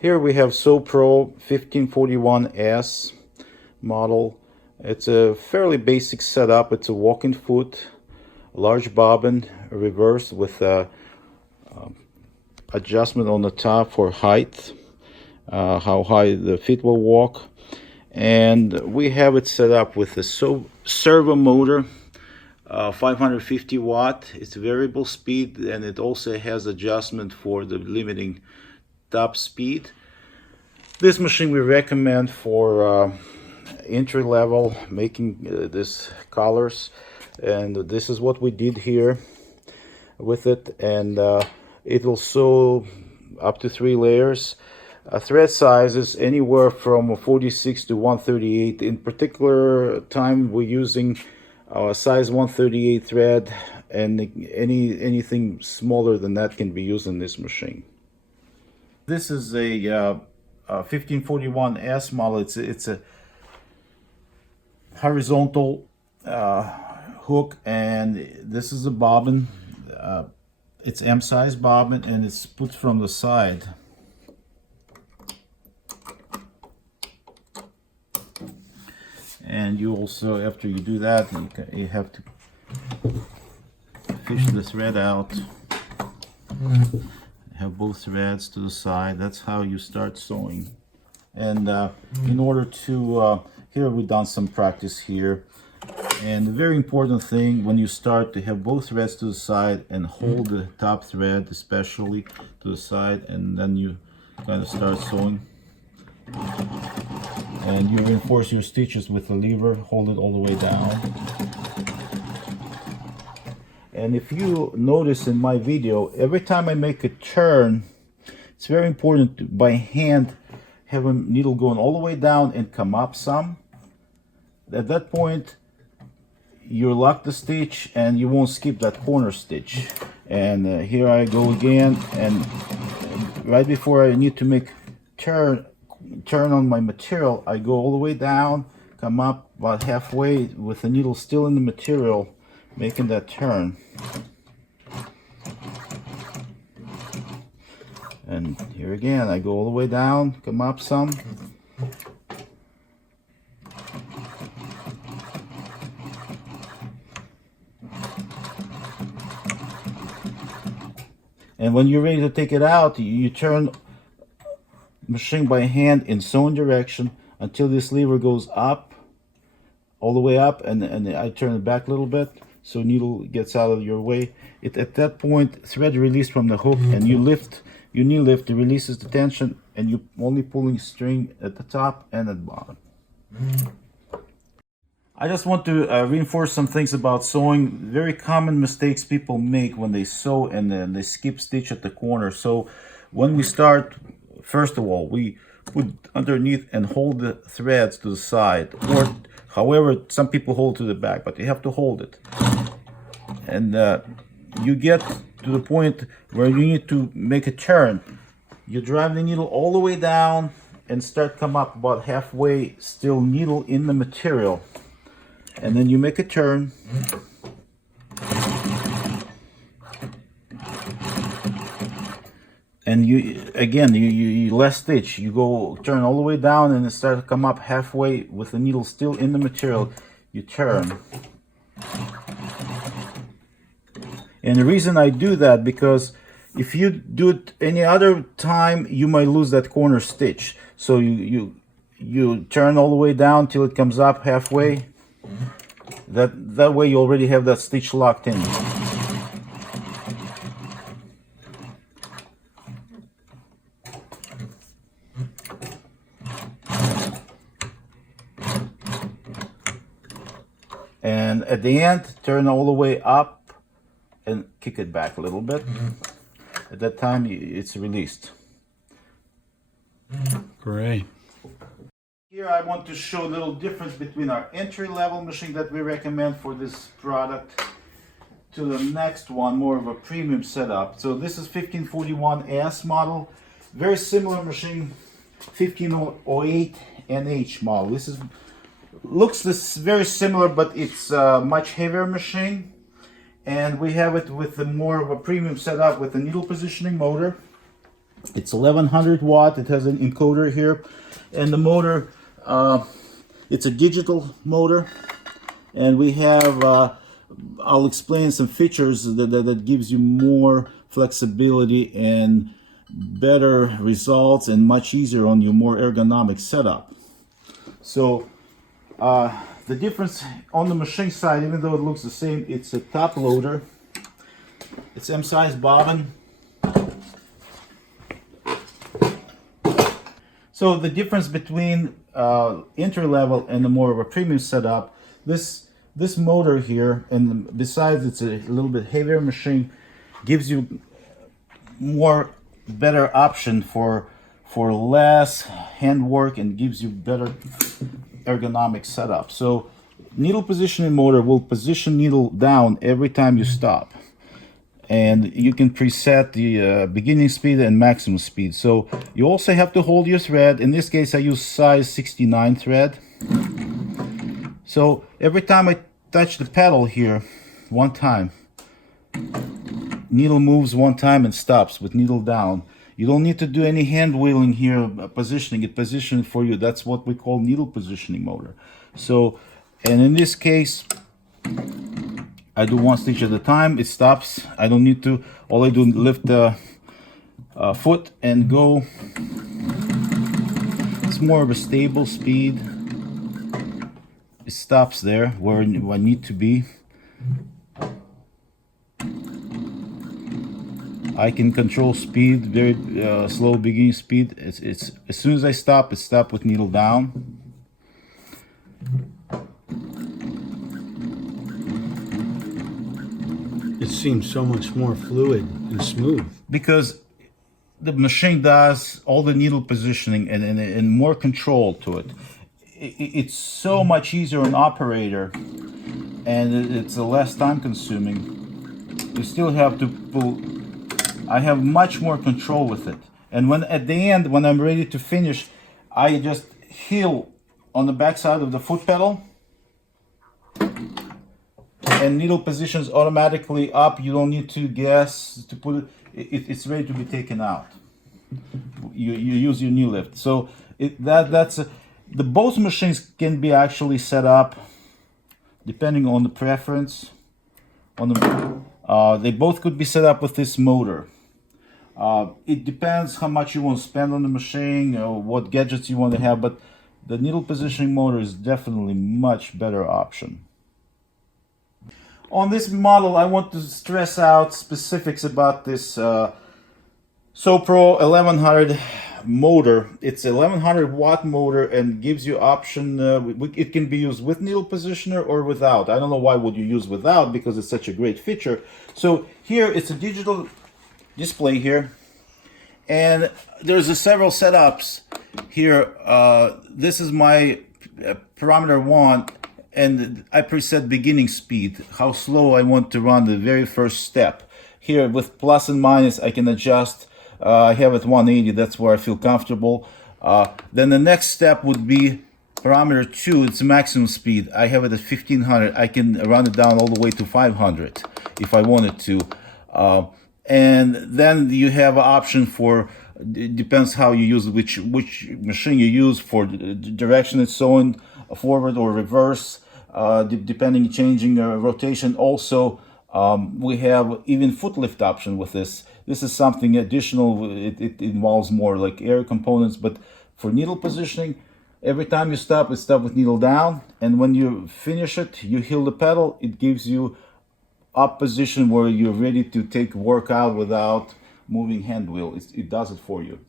Here we have SEWPRO 1541S model. It's a fairly basic setup. It's a walking foot, large bobbin, reversed with a adjustment on the top for height, how high the feet will walk. And we have it set up with a servo motor, 550 watt. It's variable speed, and it also has adjustment for the limiting top speed. This machine we recommend for entry level, making these colors, and this is what we did here with it. And it will sew up to 3 layers. Thread sizes anywhere from 46 to 138. In particular time we're using size 138 thread, and anything smaller than that can be used in this machine. This is a 1541S model. It's a horizontal hook, and this is a bobbin. It's M-size bobbin, and it's put from the side. And you also, after you do that, you have to fish the thread out. Have both threads to the side. That's how you start sewing. And in order to, here we've done some practice here. And the very important thing when you start, to have both threads to the side and hold the top thread especially to the side, and then you kind of start sewing. And you reinforce your stitches with the lever, hold it all the way down. And if you notice in my video, every time I make a turn, it's very important to, by hand, have a needle going all the way down and come up some. At that point, you lock the stitch and you won't skip that corner stitch. And here I go again, and right before I need to make turn on my material, I go all the way down, come up about halfway with the needle still in the material, making that turn. And here again, I go all the way down, come up some. And when you're ready to take it out, you turn machine by hand in sewing direction until this lever goes up, all the way up, and I turn it back a little bit so needle gets out of your way. At that point, thread release from the hook, and you lift, your knee lift, it releases the tension, and you're only pulling string at the top and at the bottom. I just want to reinforce some things about sewing. Very common mistakes people make when they sew, and then they skip stitch at the corner. So when we start, first of all, we put underneath and hold the threads to the side, or however some people hold to the back, but you have to hold it. And you get to the point where you need to make a turn. You drive the needle all the way down and start come up about halfway, still needle in the material. And then you make a turn. And you less stitch. You go turn all the way down and start to come up halfway with the needle still in the material. You turn. And the reason I do that, because if you do it any other time, you might lose that corner stitch. So you turn all the way down till it comes up halfway. That way you already have that stitch locked in. And at the end, turn all the way up and kick it back a little bit. At that time, it's released. Great. Here I want to show a little difference between our entry-level machine that we recommend for this product to the next one, more of a premium setup. So this is 1541S model, very similar machine, 1508 NH model. This is looks very similar, but it's a much heavier machine, and we have it with more of a premium setup with a needle positioning motor. It's 1100 watt. It has an encoder here, and the motor, it's a digital motor, and we have, I'll explain some features that gives you more flexibility and better results and much easier on your more ergonomic setup. So the difference on the machine side, even though it looks the same, it's a top loader. It's M-size bobbin. So the difference between entry level and the more of a premium setup, this motor here, and besides it's a little bit heavier machine, gives you more better option for less handwork and gives you better ergonomic setup. So needle positioning motor will position needle down every time you stop, and you can preset the beginning speed and maximum speed. So you also have to hold your thread. In this case I use size 69 thread. So every time I touch the pedal here one time, needle moves one time and stops with needle down. You don't need to do any hand wheeling here, positioning it, position for you. That's what we call needle positioning motor. So, and in this case, I do one stitch at a time. It stops. I don't need to. All I do is lift the foot and go. It's more of a stable speed. It stops there where I need to be. I can control speed, very slow beginning speed. It's as soon as I stop, it stops with needle down. It seems so much more fluid and smooth. Because the machine does all the needle positioning and more control to it. It's so much easier on operator, and it's less time consuming. You still have to pull. I have much more control with it. And when at the end, when I'm ready to finish, I just heel on the back side of the foot pedal, and needle positions automatically up. You don't need to guess to put it. It's ready to be taken out. You use your knee lift. So the both machines can be actually set up depending on the preference. They both could be set up with this motor. It depends how much you want to spend on the machine or what gadgets you want to have, but the needle positioning motor is definitely much better option. On this model, I want to stress out specifics about this SEWPRO 1100 motor. It's a 1100 watt motor and gives you option. It can be used with needle positioner or without. I don't know why would you use without, because it's such a great feature. So here it's a digital display here, and there's several setups here. This is my parameter 1, and I preset beginning speed, how slow I want to run the very first step. Here with plus and minus I can adjust. I have it 180, that's where I feel comfortable. Then the next step would be parameter 2, it's maximum speed. I have it at 1500. I can run it down all the way to 500 if I wanted to. And then you have an option for, it depends how you use which machine you use for the direction it's going, forward or reverse, depending, changing rotation. Also, we have even foot lift option with this. This is something additional. It involves more like air components, but for needle positioning, every time you stop, it stops with needle down, and when you finish it, you heel the pedal. It gives you up position where you're ready to take work out without moving hand wheel. It does it for you.